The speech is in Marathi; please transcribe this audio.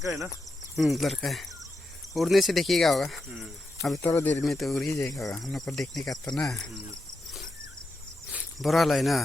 लड़का है ना? लड़का है। उड़ने से देखिएगा होगा। अभी थोड़ा देर में तो उड़ ही जाएगा। हम लोग को देखने का तो ना। बड़ा है ना।